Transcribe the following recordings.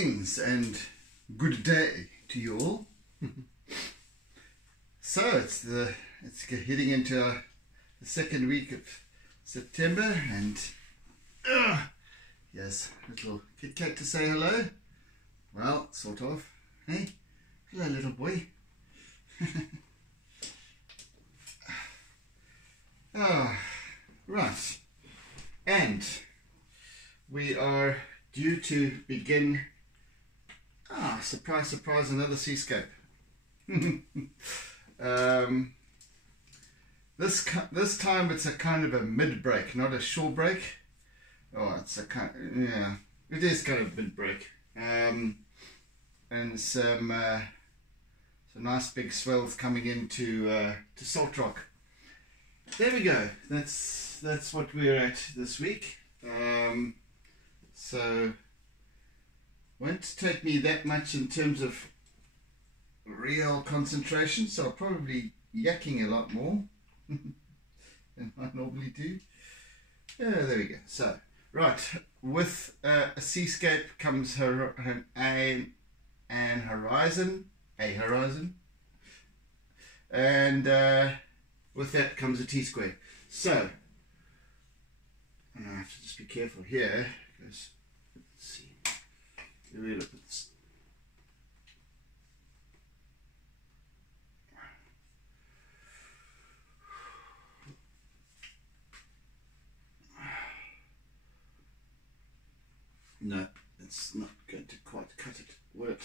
Greetings and good day to you all. So it's heading into the second week of September, and yes, little Kit Kat to say hello. Well, sort of. Hey, hello, little boy. Right, and we are due to begin, surprise, surprise, another seascape. This time it's a kind of a mid-break, not a shore break. Oh, it's a kind, yeah, it is kind of mid-break. And some nice big swells coming into to Salt Rock. There we go. That's what we're at this week. So won't take me that much in terms of real concentration, so I'll probably yakking a lot more than I normally do. Yeah, there we go. So right, with a seascape comes an horizon, and with that comes a T-square. So I have to just be careful here, because let's see, here we look at this. No, it's not going to quite cut it, will it?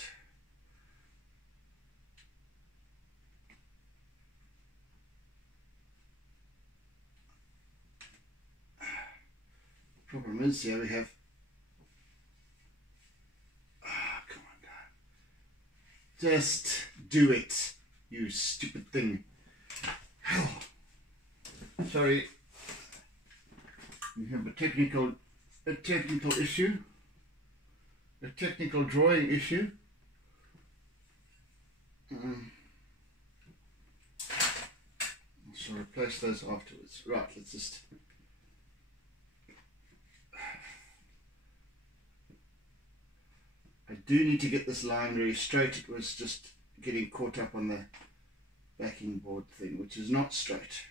Problem is, here we have, come on down, just do it, you stupid thing. Sorry, we have a technical issue, a technical drawing issue. I shall replace those afterwards. Right, let's just. I do need to get this line very straight. It was just getting caught up on the backing board thing, which is not straight.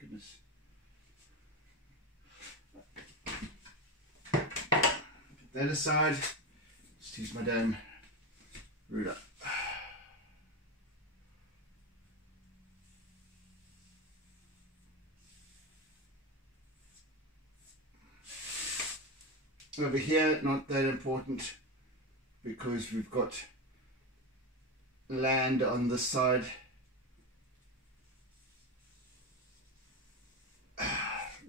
Goodness. Put that aside. Just use my damn ruler. Over here, not that important, because we've got land on this side.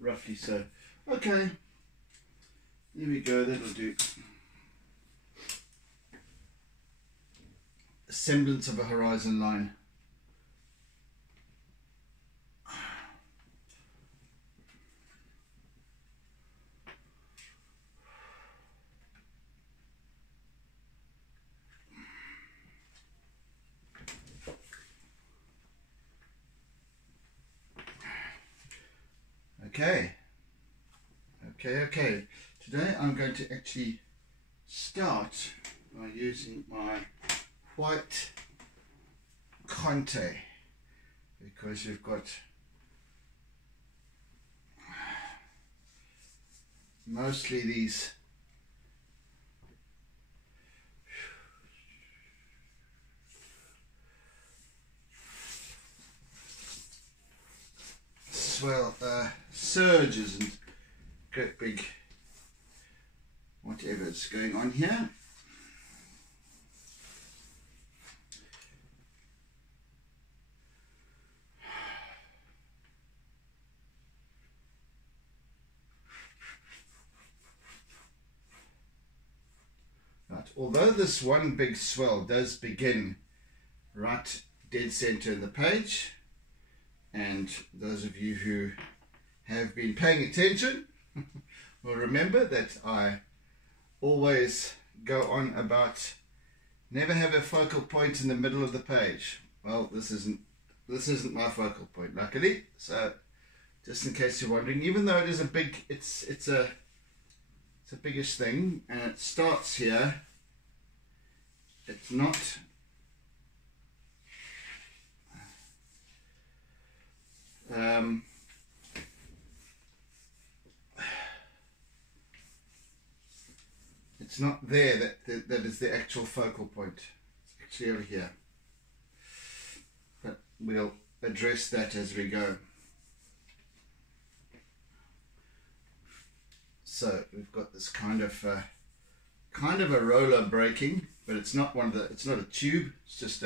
Roughly so. Okay, there we go, that'll do. A semblance of a horizon line. Okay. Today I'm going to actually start by using my white Conte, because we've got mostly these surges and great big whatever's going on here. Right, although this one big swell does begin right dead center in the page, and those of you who have been paying attention will remember that I always go on about never have a focal point in the middle of the page. Well, this isn't my focal point, luckily. So just in case you're wondering. Even though it is a big, it's a biggish thing, and it starts here. It's not. It's not there that is the actual focal point. It's actually over here. But we'll address that as we go. So we've got this kind of a roller breaking, but it's not it's not a tube. It's just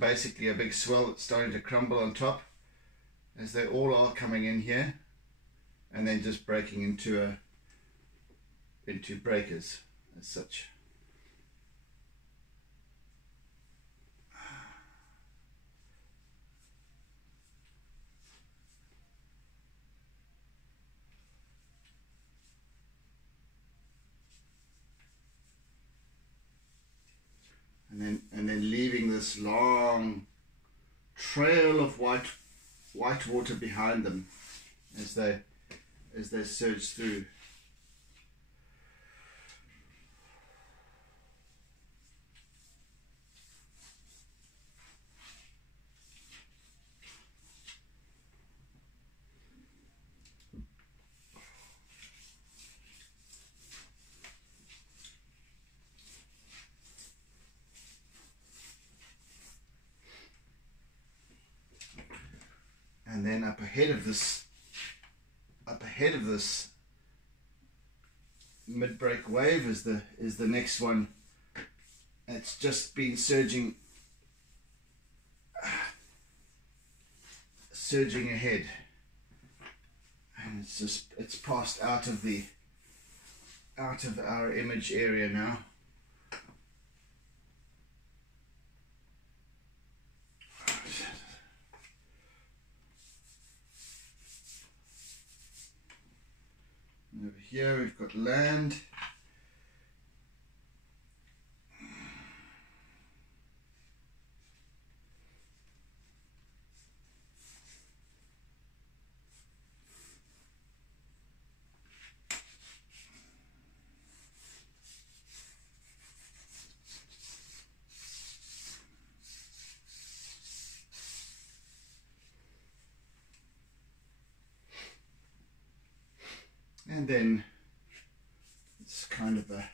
basically a big swell that's starting to crumble on top, as they all are coming in here, and then just breaking into breakers as such. And then leaving this long trail of white water behind them as they surge through. And then up ahead of this mid-break wave is the next one. It's just been surging ahead, and it's passed out of our image area now. Over here we've got land. And then it's kind of a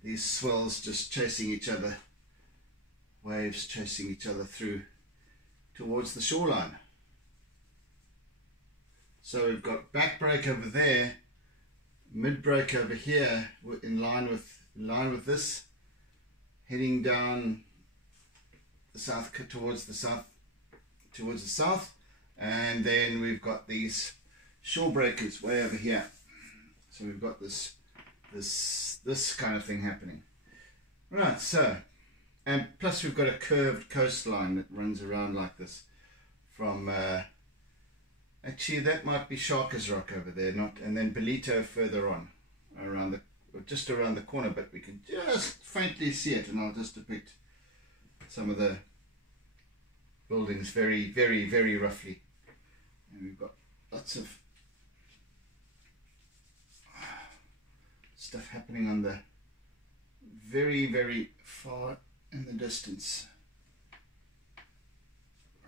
these swells just chasing each other, waves chasing each other through towards the shoreline. So we've got back break over there, mid break over here, in line with this, heading down the south towards the south, and then we've got these shore breakers way over here. So we've got this kind of thing happening. Right, so, and plus we've got a curved coastline that runs around like this from, actually that might be Shaka's rock over there, and then Ballito further on, just around the corner, but we can just faintly see it, and I'll just depict some of the buildings very, very, very roughly. And we've got lots of stuff happening on the very, very far in the distance,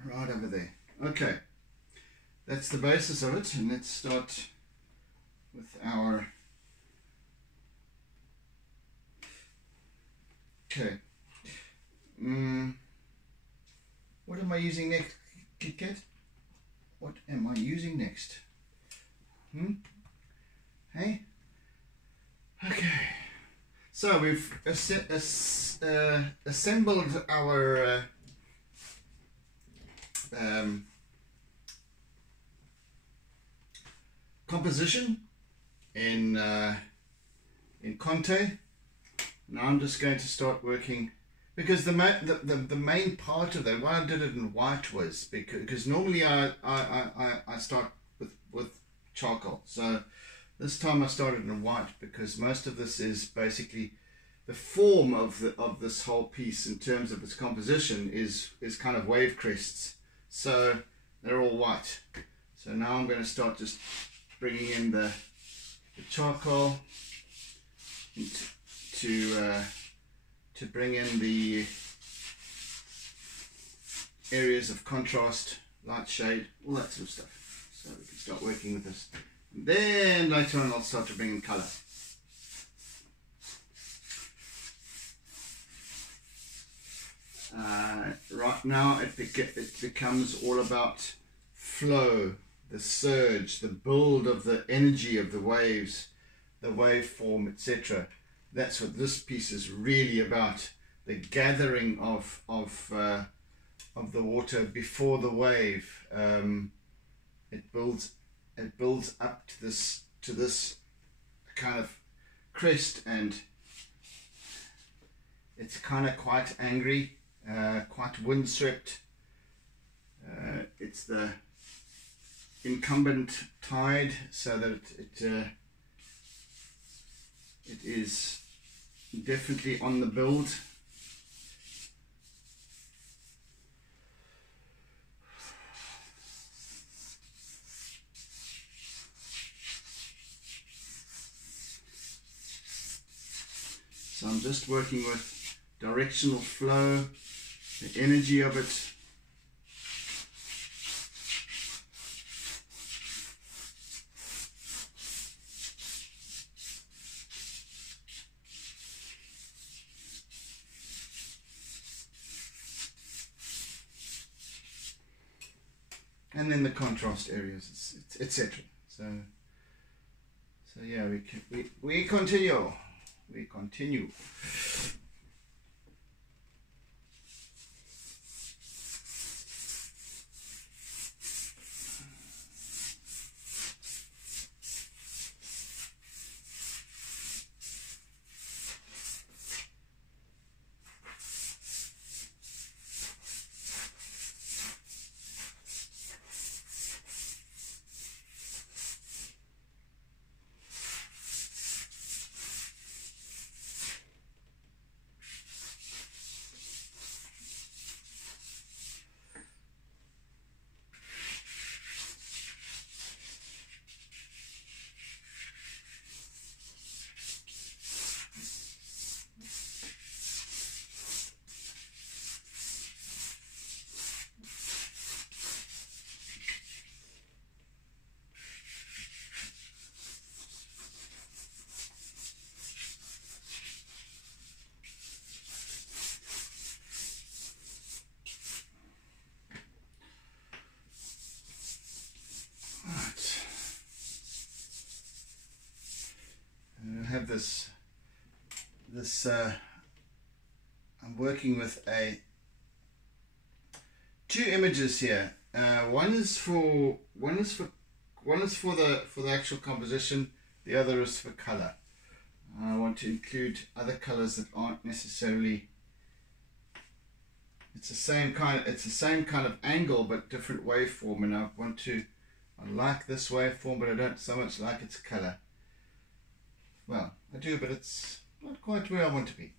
right over there. Okay, that's the basis of it, and let's start with our okay. What am I using next, Kit Kat? What am I using next? Hey? Okay, so we've assembled our composition in Conte. Now I'm just going to start working, because the main part of that, why I did it in white was because normally I start with charcoal. So this time I started in white because most of this is basically the form of this whole piece in terms of its composition is kind of wave crests. So they're all white. So now I'm going to start just bringing in the charcoal to bring in the areas of contrast, light, shade, all that sort of stuff. So we can start working with this. And then later on I'll start to bring in colour. Right now it becomes all about flow, the surge, the build of the energy of the waves, the waveform, etc. That's what this piece is really about, the gathering of the water before the wave. It builds up to this kind of crest, and it's kind of quite angry, quite windswept. It's the incumbent tide, so that it is definitely on the build. So I'm just working with directional flow, the energy of it. And then the contrast areas, etc. So yeah, we continue. We continue. Have this I'm working with two images here. One is for the actual composition, the other is for color. I want to include other colors that aren't necessarily, it's the same kind of angle but different waveform, and I like this waveform, but I don't so much like its color. Well, I do, but it's not quite where I want to be.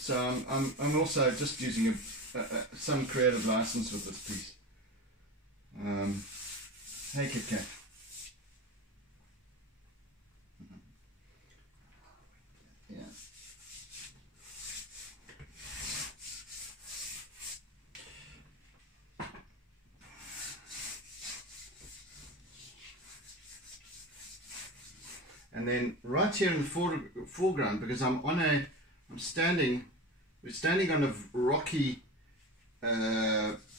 So I'm also just using some creative license with this piece. Hey, Kit Kat. Yeah. And then right here in the foreground, because we're standing on a rocky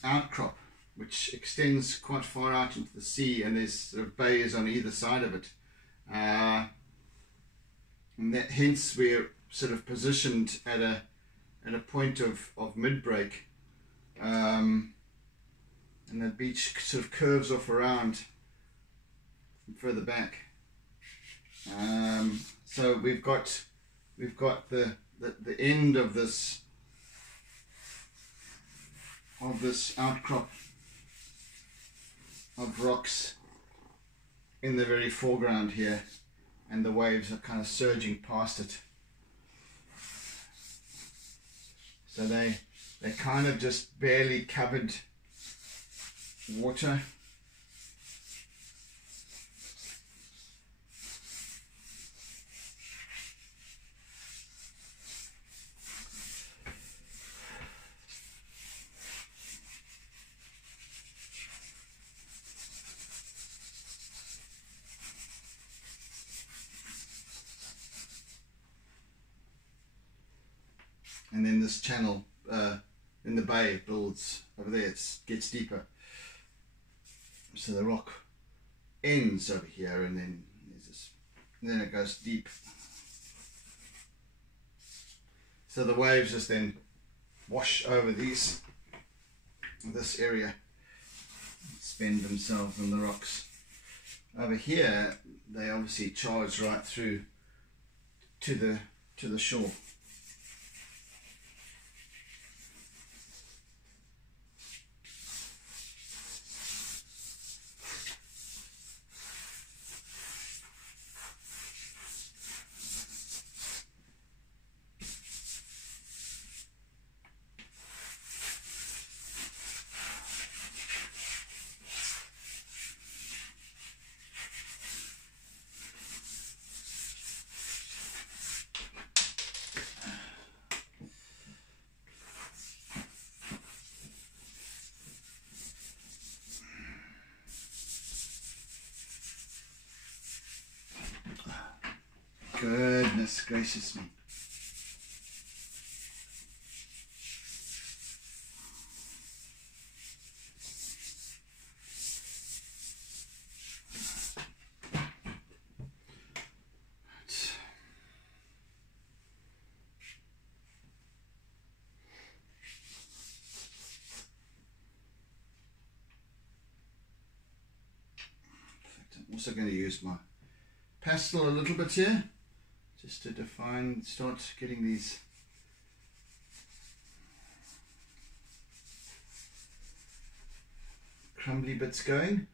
outcrop, which extends quite far out into the sea, and there's sort of bays on either side of it. And that, hence we're sort of positioned at a point of mid-break, and the beach sort of curves off around from further back. So we've got the end of this outcrop of rocks in the very foreground here, and the waves are kind of surging past it. So they kind of just barely covered water. And then this channel in the bay builds over there. It gets deeper, so the rock ends over here, and then there's this, and then it goes deep. So the waves just then wash over this area, spend themselves on the rocks. Over here, they obviously charge right through to the shore. Goodness gracious me. I'm also going to use my pastel a little bit here, just to define, start getting these crumbly bits going.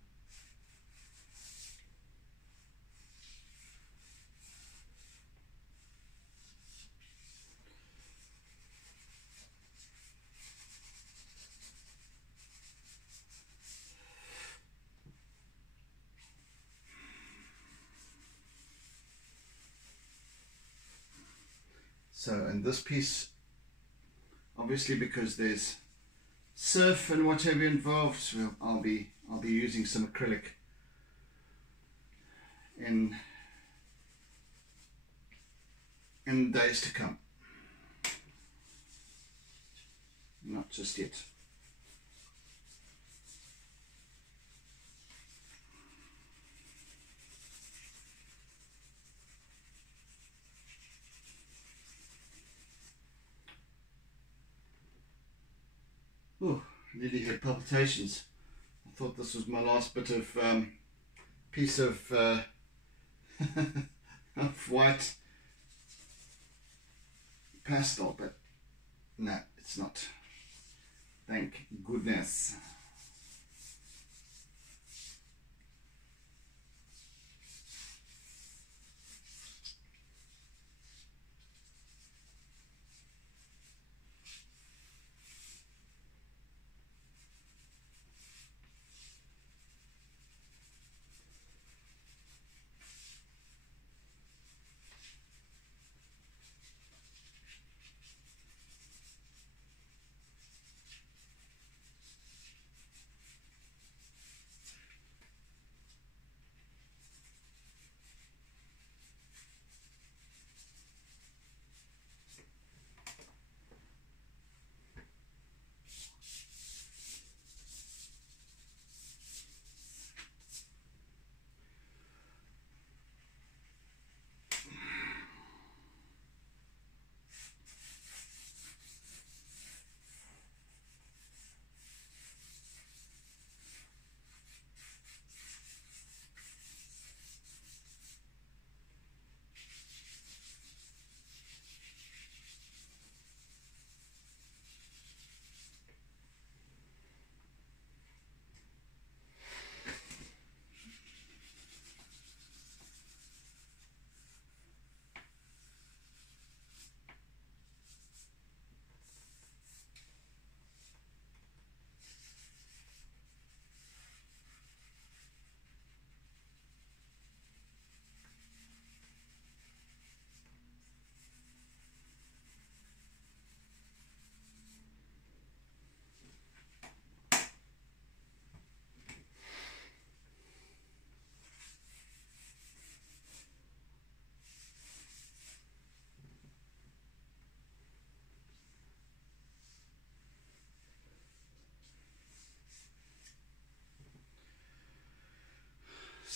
So, and this piece, obviously because there's surf and whatever involved, I'll be using some acrylic in days to come. Not just yet. Oh, nearly had palpitations. I thought this was my last bit of piece of of white pastel, but no, it's not. Thank goodness.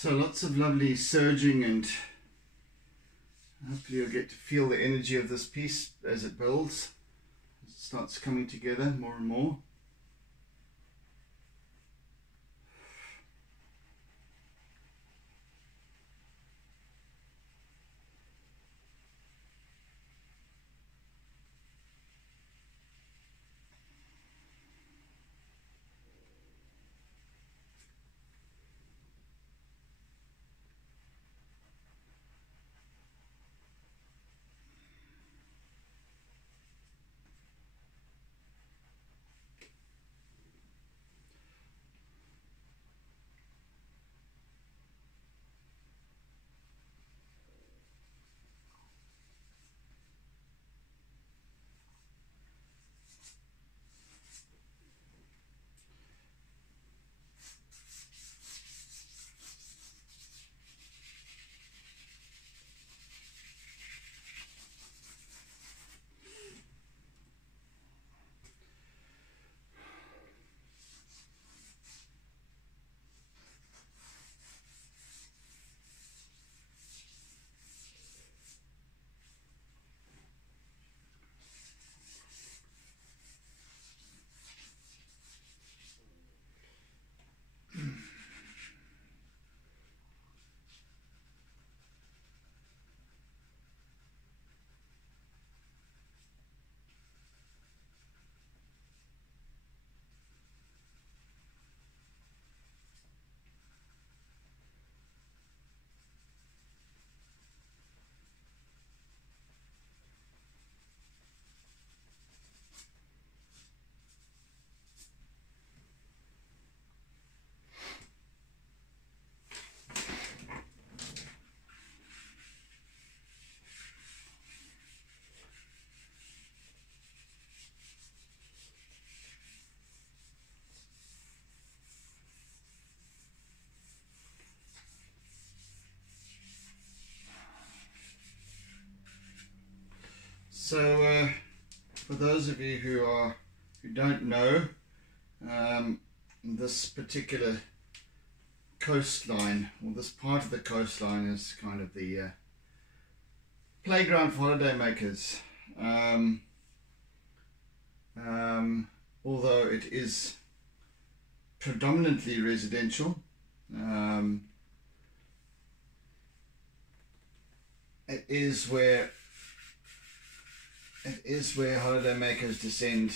So lots of lovely surging, and hopefully you'll get to feel the energy of this piece as it builds. It starts coming together more and more. So for those of you who don't know, this particular coastline, or this part of the coastline, is kind of the playground for holiday makers. Although it is predominantly residential, it is where holiday makers descend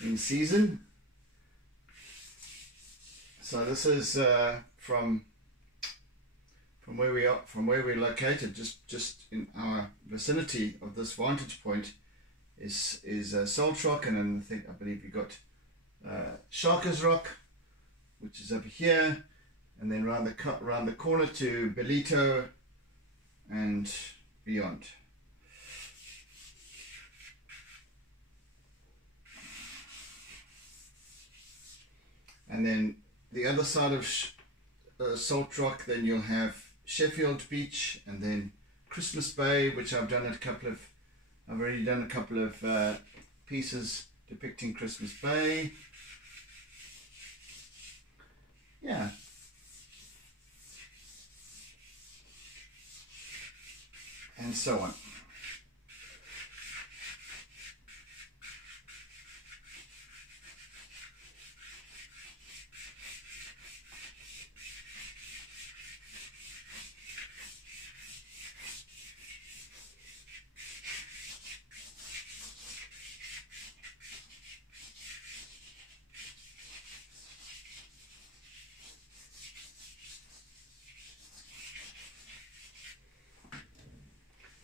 in season. So this is from where we're located, just in our vicinity of this vantage point is Salt Rock, and then I believe you got Shaka's Rock, which is over here, and then round the corner to Ballito and beyond. And then the other side of Salt Rock, then you'll have Sheffield Beach, and then Christmas Bay, which I've already done a couple of pieces depicting Christmas Bay. Yeah. And so on.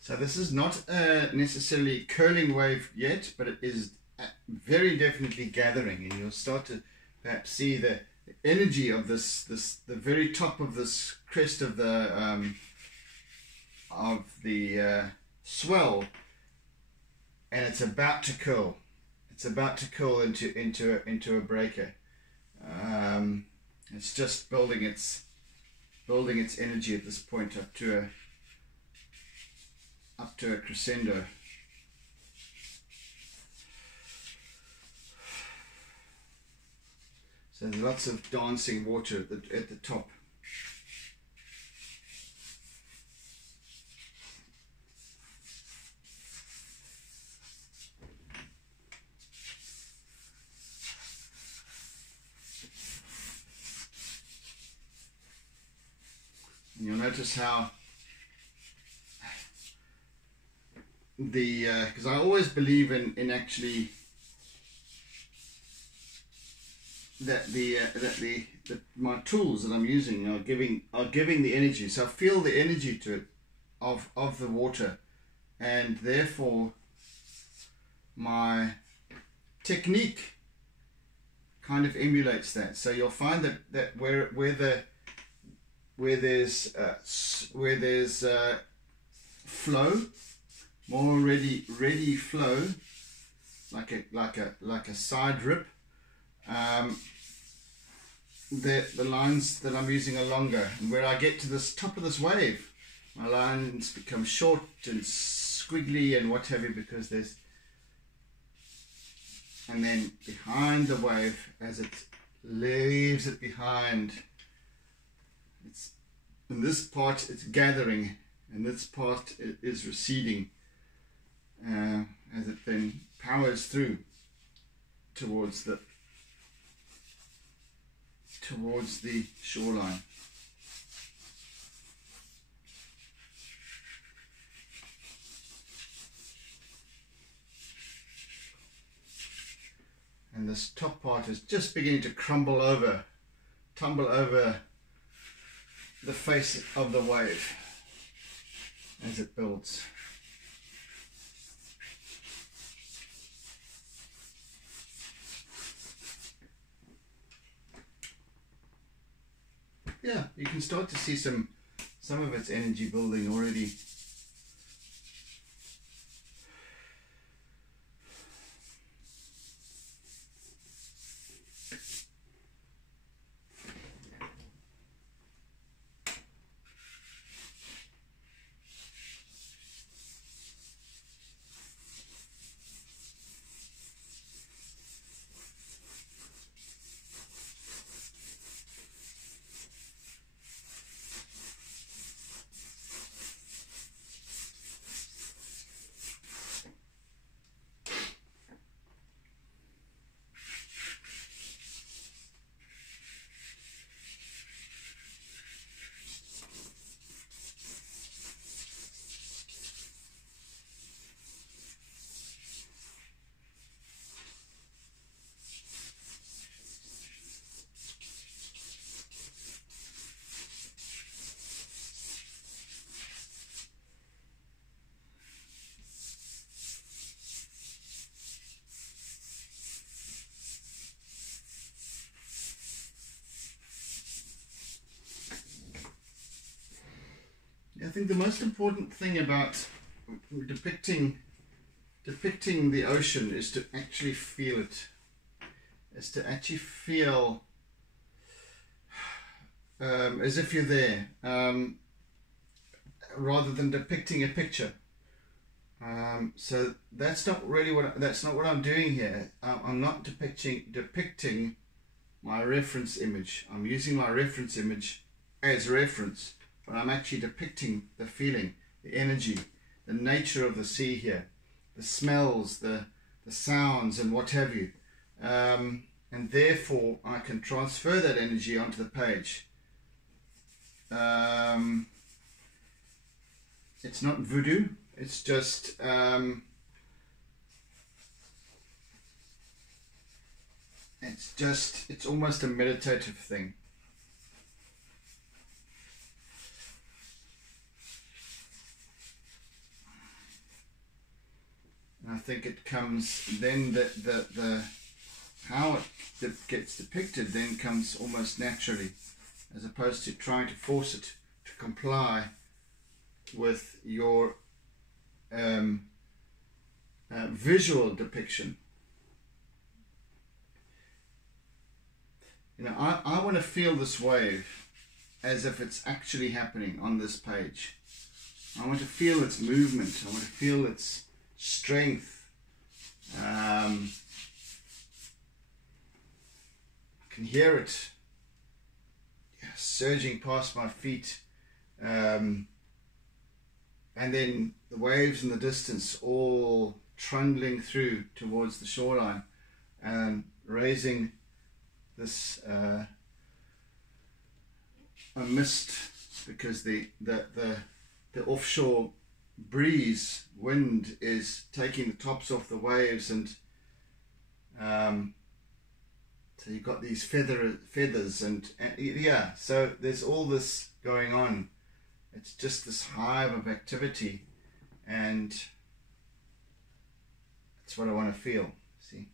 So this is not necessarily curling wave yet, but it is very definitely gathering, and you'll start to perhaps see the energy of the very top of this crest of the swell, and it's about to curl. It's about to curl into a breaker. It's just building its energy at this point up to a crescendo. So there's lots of dancing water at the top. notice how because I always believe in actually that my tools that I'm using are giving the energy. So I feel the energy to it of the water, and therefore my technique kind of emulates that. So you'll find that where there's flow, more ready flow, like a side rip, the lines that I'm using are longer, and where I get to this top of this wave, my lines become short and squiggly and what have you, because there's, and then behind the wave, as it leaves it behind, it's in this part it's gathering, and this part is receding, as it then powers through towards the shoreline. And this top part is just beginning to tumble over the face of the wave as it builds. Yeah, you can start to see some of its energy building already. I think the most important thing about depicting the ocean is to actually feel it. Is to actually feel as if you're there, rather than depicting a picture. So that's not really what I'm doing here. I'm not depicting my reference image. I'm using my reference image as reference. But I'm actually depicting the feeling, the energy, the nature of the sea here, the smells, the sounds and what have you. And therefore I can transfer that energy onto the page. It's not voodoo, it's just it's almost a meditative thing. I think it comes then the how it gets depicted then comes almost naturally, as opposed to trying to force it to comply with your visual depiction. You know, I want to feel this wave as if it's actually happening on this page. I want to feel its movement. I want to feel its strength. I can hear it surging past my feet, and then the waves in the distance all trundling through towards the shoreline and raising this a mist because the offshore wind is taking the tops off the waves, and so you've got these feathers and yeah, so there's all this going on. It's just this hive of activity, and it's what I want to feel. See?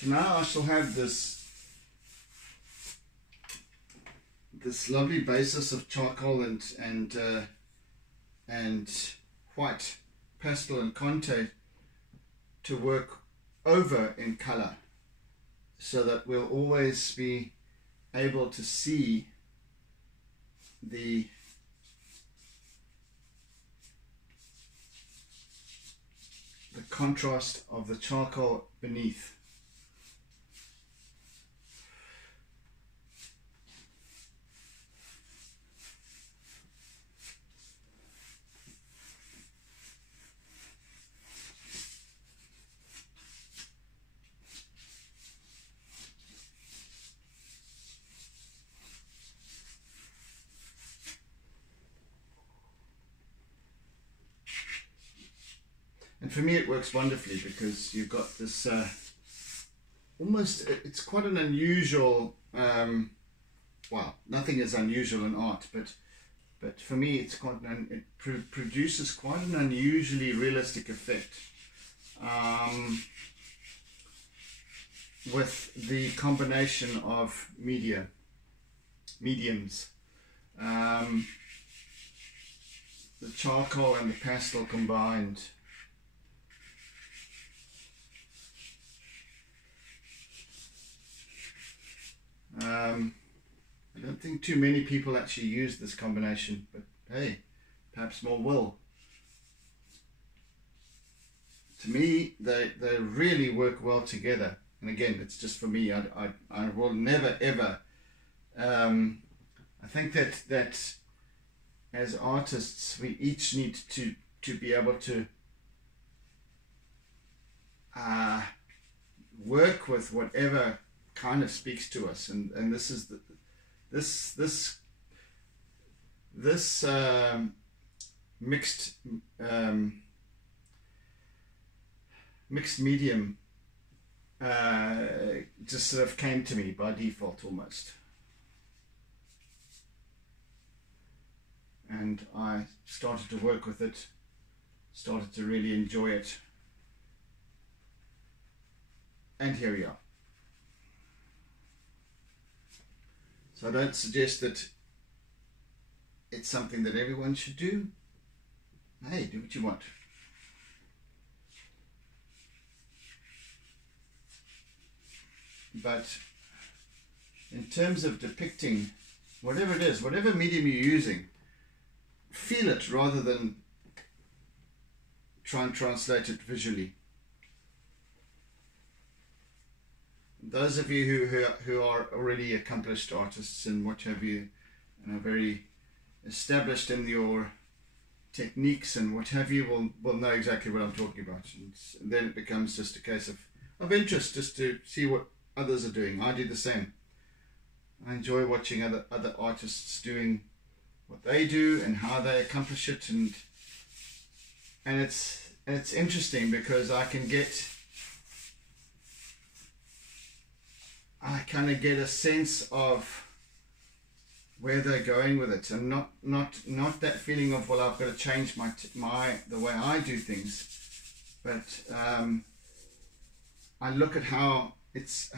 So now I shall have this lovely basis of charcoal and white pastel and conte to work over in color, so that we'll always be able to see the contrast of the charcoal beneath. And for me it works wonderfully, because you've got this almost, it's quite an unusual, well, nothing is unusual in art, but for me it's quite it produces quite an unusually realistic effect with the combination of mediums. The charcoal and the pastel combined. I don't think too many people actually use this combination, but hey, perhaps more will. To me, they really work well together. And again, it's just for me. I will never ever. I think that as artists, we each need to be able to work with whatever kind of speaks to us, and this is this mixed medium just sort of came to me by default almost, and I started to work with it, started to really enjoy it, and here we are. So I don't suggest that it's something that everyone should do. Hey, do what you want. But in terms of depicting whatever it is, whatever medium you're using, feel it rather than try and translate it visually. Those of you who are already accomplished artists and what have you, and are very established in your techniques and what have you, will know exactly what I'm talking about. And then it becomes just a case of interest, just to see what others are doing. I do the same. I enjoy watching other artists doing what they do and how they accomplish it, and it's interesting because I kind of get a sense of where they're going with it, and not that feeling of, well, I've got to change the way I do things, but I look at how it's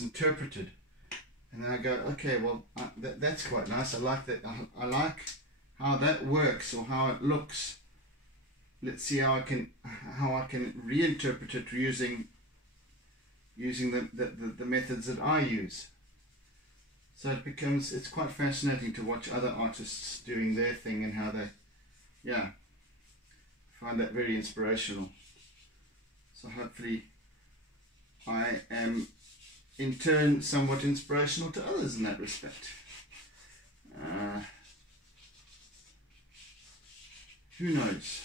interpreted, and then I go, okay, well, that's quite nice. I like that. I like how that works, or how it looks. Let's see how I can reinterpret it using the methods that I use. So it's quite fascinating to watch other artists doing their thing, and how they, yeah, find that very inspirational. So hopefully I am in turn somewhat inspirational to others in that respect. Who knows?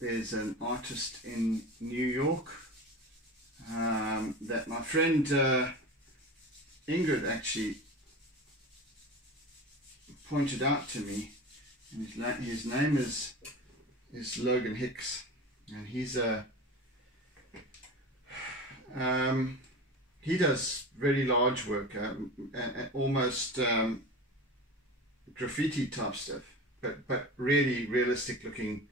There's an artist in New York that my friend Ingrid actually pointed out to me, and his name is Logan Hicks, and he does very large work, almost graffiti type stuff, but really realistic looking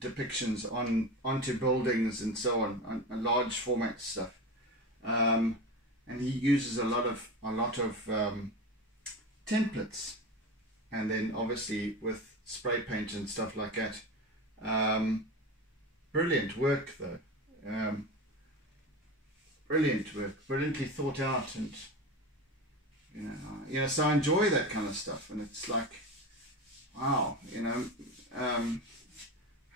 depictions onto buildings and so on large format stuff, and he uses a lot of templates, and then obviously with spray paint and stuff like that. Brilliant work though, brilliant work, brilliantly thought out, and you know, so I enjoy that kind of stuff, and it's like, wow, you know,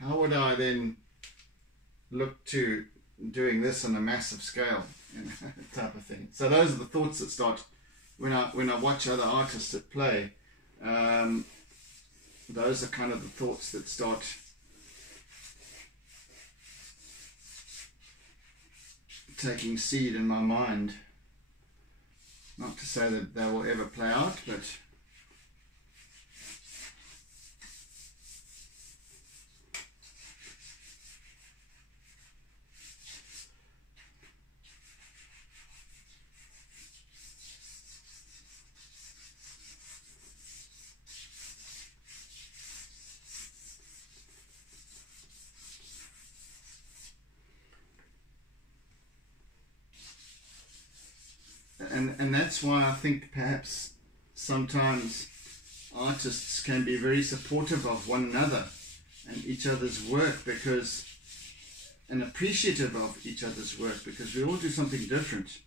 how would I then look to doing this on a massive scale, you know, type of thing. So those are the thoughts that start when I watch other artists at play. Those are kind of the thoughts that start taking seed in my mind. Not to say that they will ever play out, but and that's why I think perhaps sometimes artists can be very supportive of one another and each other's work, and appreciative of each other's work, because we all do something different.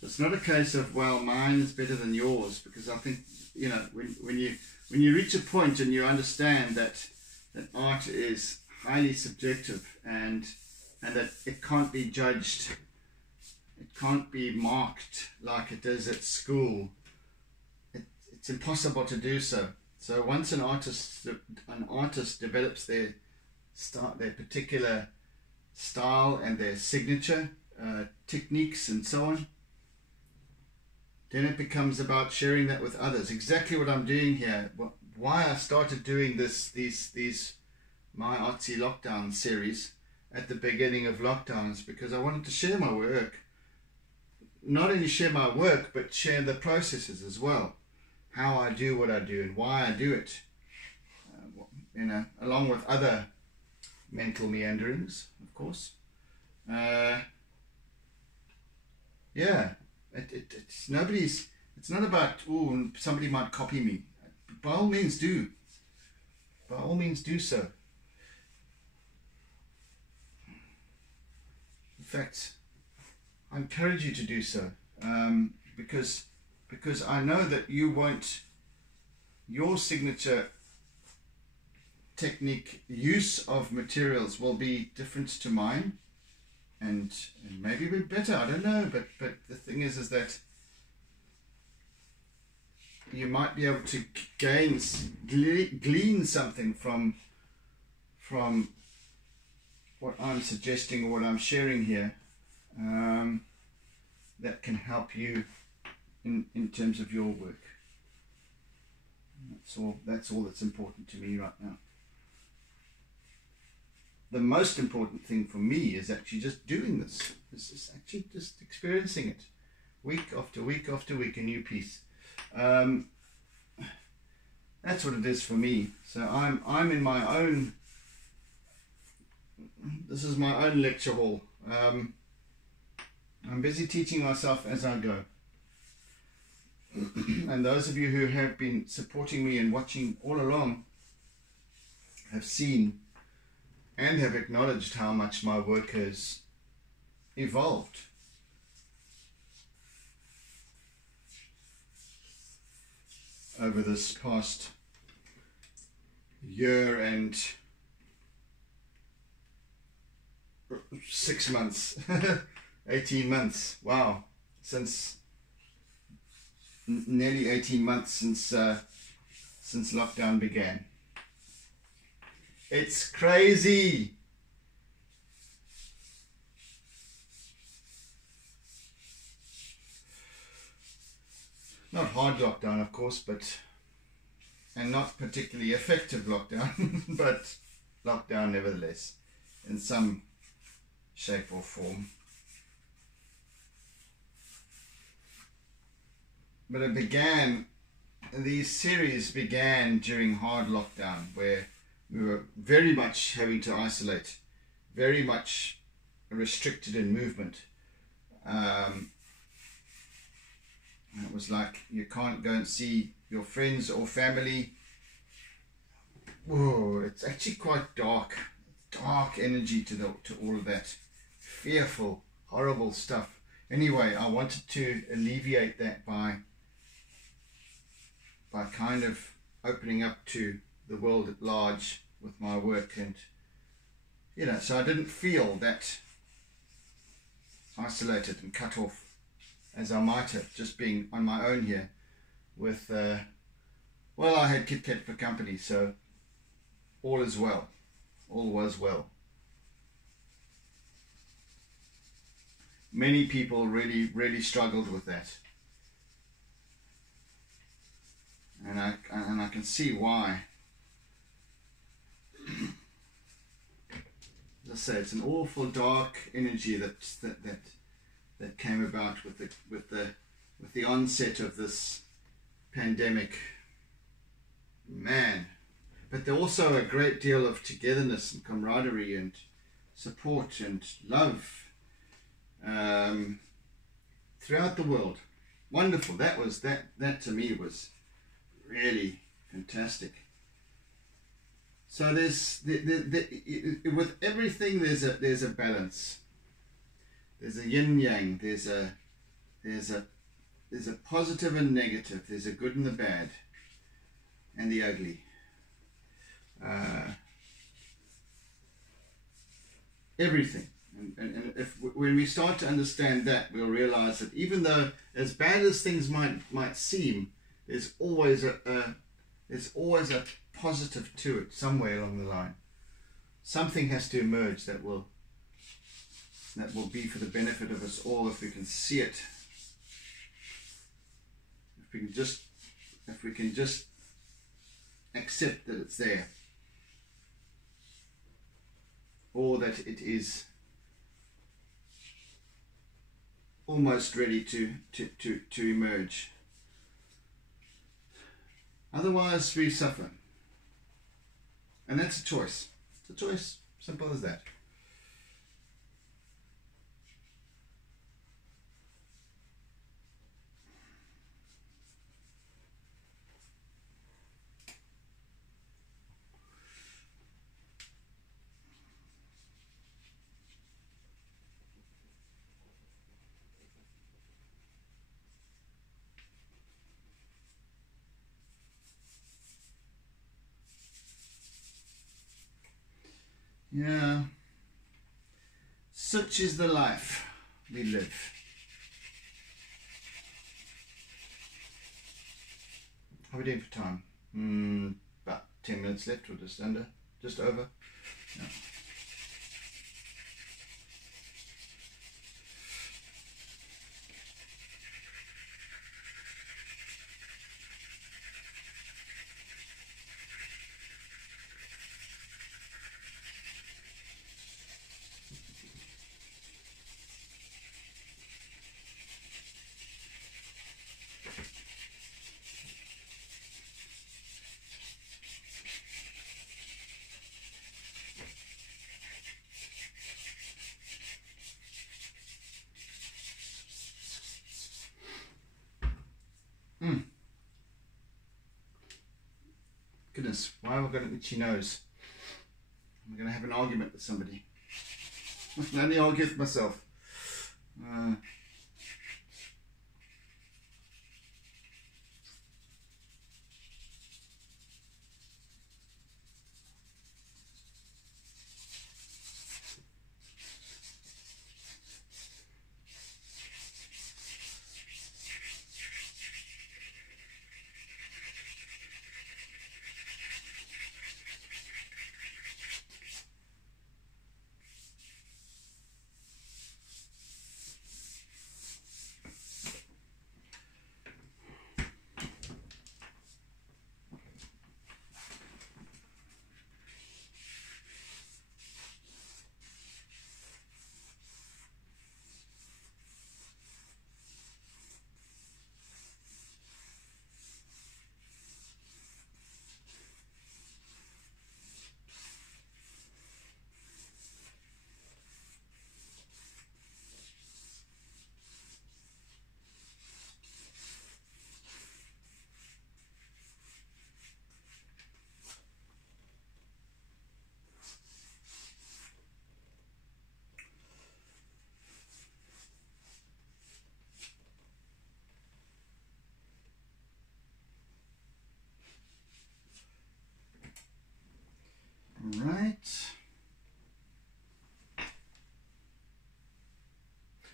So it's not a case of, well, mine is better than yours, because I think, you know, when you reach a point and you understand that art is highly subjective, and that it can't be judged, it can't be marked like it is at school. It's impossible to do so. So once an artist develops their particular style and their signature techniques and so on, then it becomes about sharing that with others. Exactly what I'm doing here. Why I started doing these My Artsy Lockdown series at the beginning of lockdowns, because I wanted to share my work. Not only share my work, but share the processes as well. How I do what I do and why I do it. You know, along with other mental meanderings, of course. Yeah, it's not about, oh, somebody might copy me. By all means do. By all means do so. In fact, I encourage you to do so, because I know that you won't, your signature technique, use of materials will be different to mine, and maybe a bit better, I don't know, but the thing is that you might be able to glean something from what I'm suggesting or what I'm sharing here. that can help you in terms of your work. That's all that's important to me right now. The most important thing for me is actually just doing this. This is actually just experiencing it. Week after week after week, a new piece. That's what it is for me. So I'm in my own, this is my own lecture hall. I'm busy teaching myself as I go. And those of you who have been supporting me and watching all along have seen and have acknowledged how much my work has evolved. Over this past year and 6 months, 18 months, wow, since nearly 18 months since lockdown began. It's crazy. Not hard lockdown, of course, and not particularly effective lockdown, but lockdown nevertheless, in some shape or form. But these series began during hard lockdown, where we were very much having to isolate, very much restricted in movement. It was like you can't go and see your friends or family. Whoa, it's actually quite dark energy to all of that fearful, horrible stuff. Anyway, I wanted to alleviate that by kind of opening up to the world at large with my work, and so I didn't feel that isolated and cut off as I might have, just being on my own here with well, I had Kit Kat for company, so all is well, all was well. Many people really struggled with that, and I can see why. As I say, it's an awful dark energy that came about with the onset of this pandemic, man. But there also a great deal of togetherness and camaraderie and support and love throughout the world. Wonderful. That to me was really fantastic. So with everything there's a balance. There's a yin yang. There's a positive and negative. There's a good and the bad, and the ugly. Everything. And when we start to understand that, we'll realize that even though as bad as things might seem, there's always a positive to it somewhere along the line. Something has to emerge that will be for the benefit of us all, if we can see it. If we can just accept that it's there, or that it is almost ready to emerge. Otherwise we suffer. And that's a choice. It's a choice. Simple as that. Yeah, such is the life we live. How are we doing for time? About 10 minutes left, or just under, just over. Yeah. goodness, why have I got an itchy nose? I'm going to have an argument with somebody. I can only argue with myself.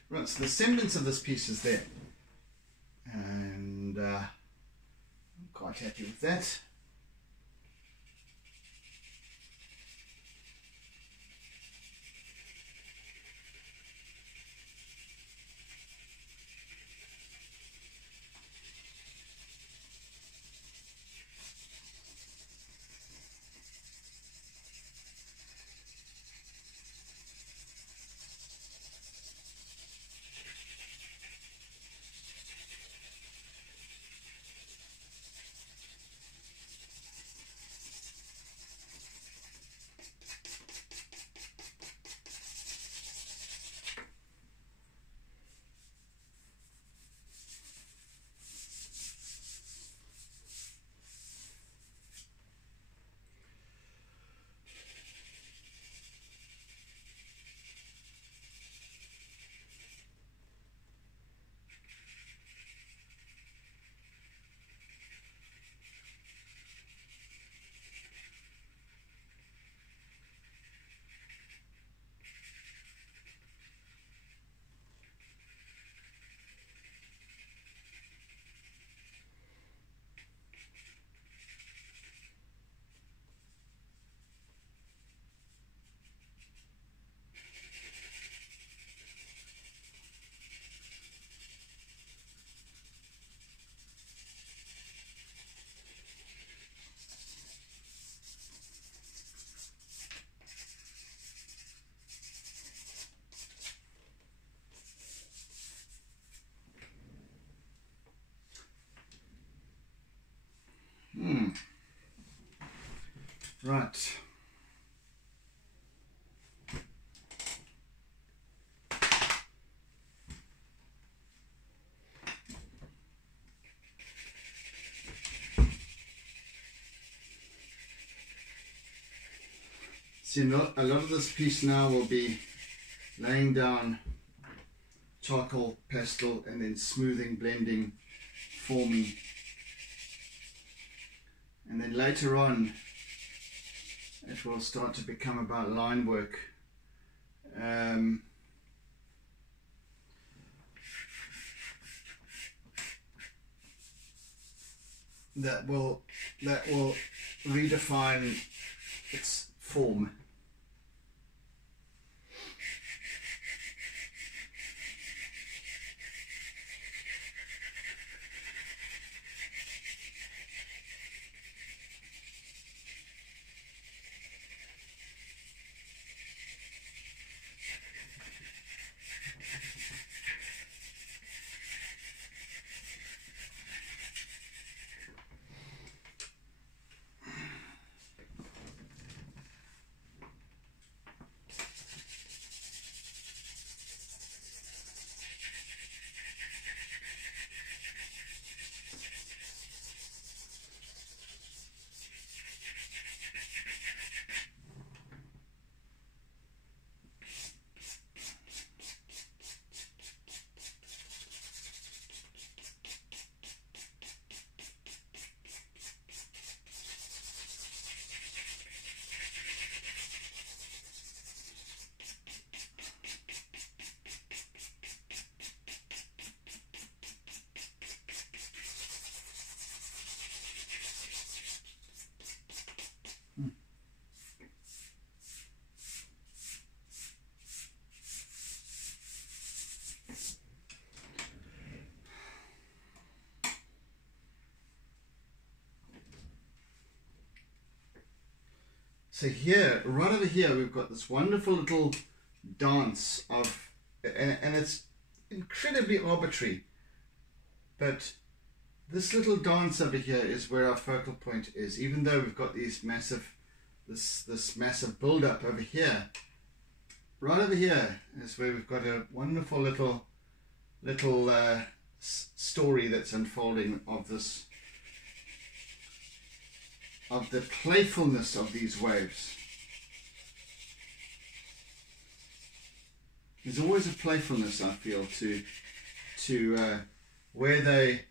Right, so the semblance of this piece is there, and I'm quite happy with that. Right. See, a lot of this piece now will be laying down charcoal, pastel, and then smoothing, blending, forming. And then later on, it will start to become about line work. That will redefine its form. So here, right over here, we've got this wonderful little dance of, and it's incredibly arbitrary, but this little dance over here is where our focal point is. Even though we've got these massive, this massive build-up over here, right over here is where we've got a wonderful little story that's unfolding of this, of the playfulness of these waves. There's always a playfulness, I feel, to where they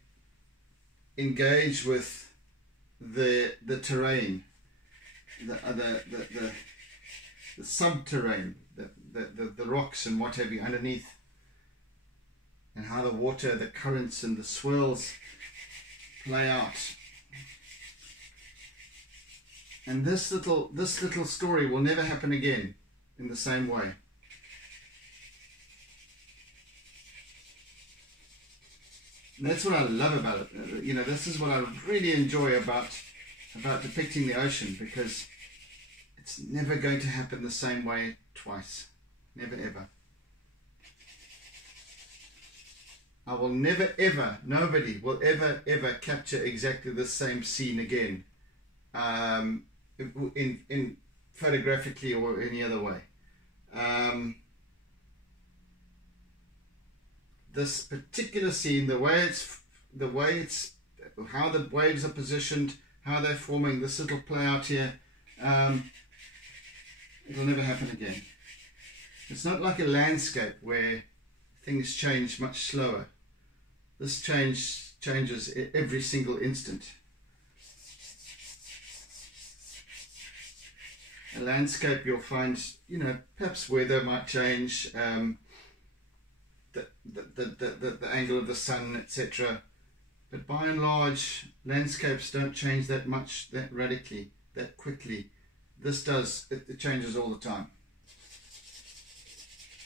engage with the terrain, the subterranean, the rocks and what have you underneath, and how the water, the currents and the swirls play out. And this little story will never happen again in the same way. And that's what I love about it. You know, this is what I really enjoy about depicting the ocean, because it's never going to happen the same way twice. Never ever. I will never ever, nobody will ever capture exactly the same scene again, in photographically or any other way. This particular scene, the way it's, how the waves are positioned, how they're forming, this little play out here, it'll never happen again. It's not like a landscape where things change much slower. This changes every single instant. A landscape, you'll find, you know, perhaps weather might change, the angle of the sun, etc. But by and large, landscapes don't change that much, that radically, that quickly. This does. It changes all the time,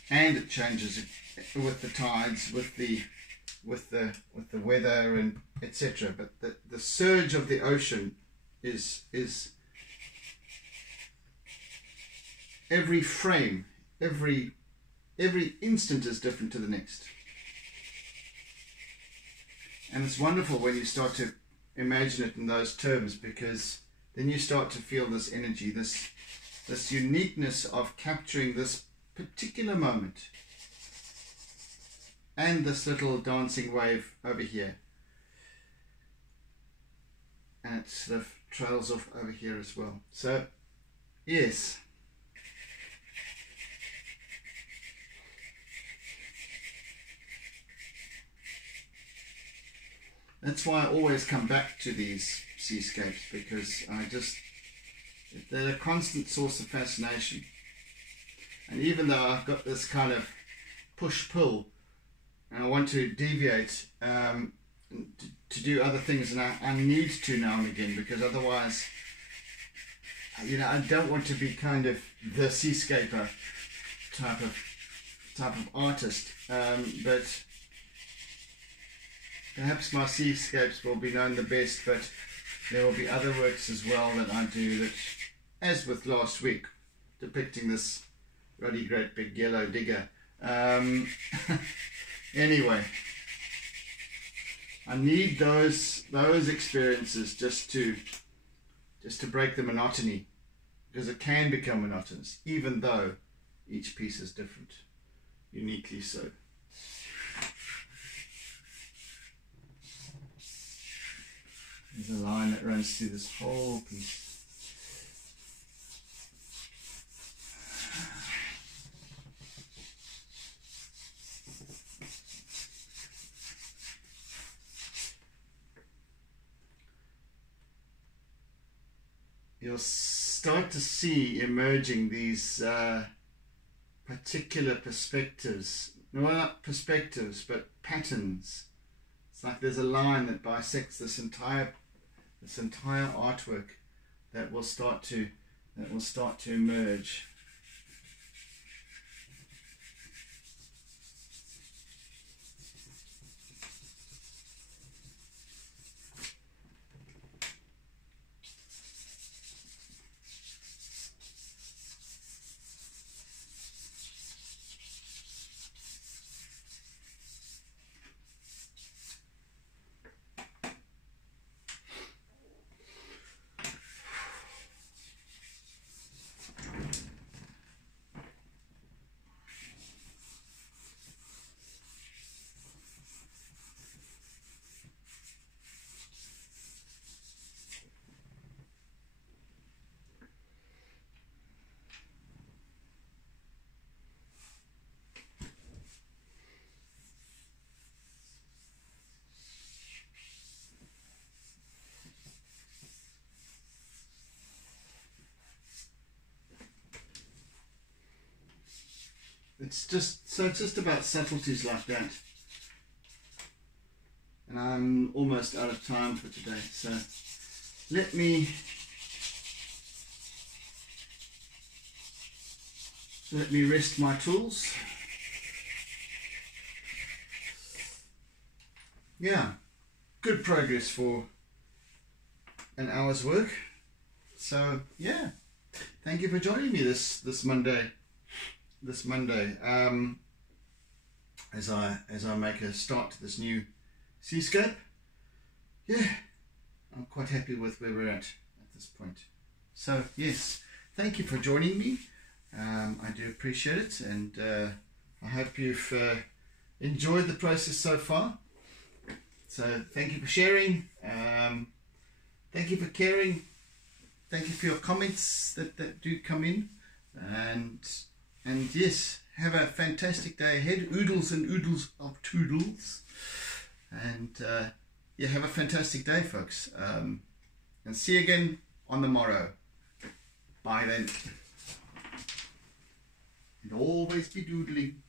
and it changes with the tides, with the weather, and etc. But the surge of the ocean is every frame, every instant is different to the next. And it's wonderful when you start to imagine it in those terms, because then you start to feel this energy, this uniqueness of capturing this particular moment, and this little dancing wave over here, and it sort of trails off over here as well. So yes, that's why I always come back to these seascapes, because they're a constant source of fascination. And even though I've got this kind of push-pull, and I want to deviate to do other things, and I need to now and again, because otherwise, you know, I don't want to be kind of the seascaper type of artist, but perhaps my seascapes will be known the best, but there will be other works as well that I do, that, as with last week, depicting this ruddy great big yellow digger. Anyway, I need those experiences just to break the monotony, because it can become monotonous, even though each piece is different, uniquely so. There's a line that runs through this whole piece. You'll start to see emerging these particular perspectives. No, not perspectives, but patterns. It's like there's a line that bisects this entire artwork that will start to emerge. it's just about subtleties like that. And I'm almost out of time for today, so let me rest my tools. Yeah, good progress for an hour's work. So yeah, thank you for joining me this Monday. As I make a start to this new seascape. Yeah, I'm quite happy with where we're at this point. So yes, thank you for joining me. I do appreciate it, and I hope you've enjoyed the process so far. So thank you for sharing. Thank you for caring. Thank you for your comments that do come in, and yes, have a fantastic day ahead. Oodles and oodles of toodles, and yeah, have a fantastic day, folks. And see you again on the morrow. Bye then, and always be doodling.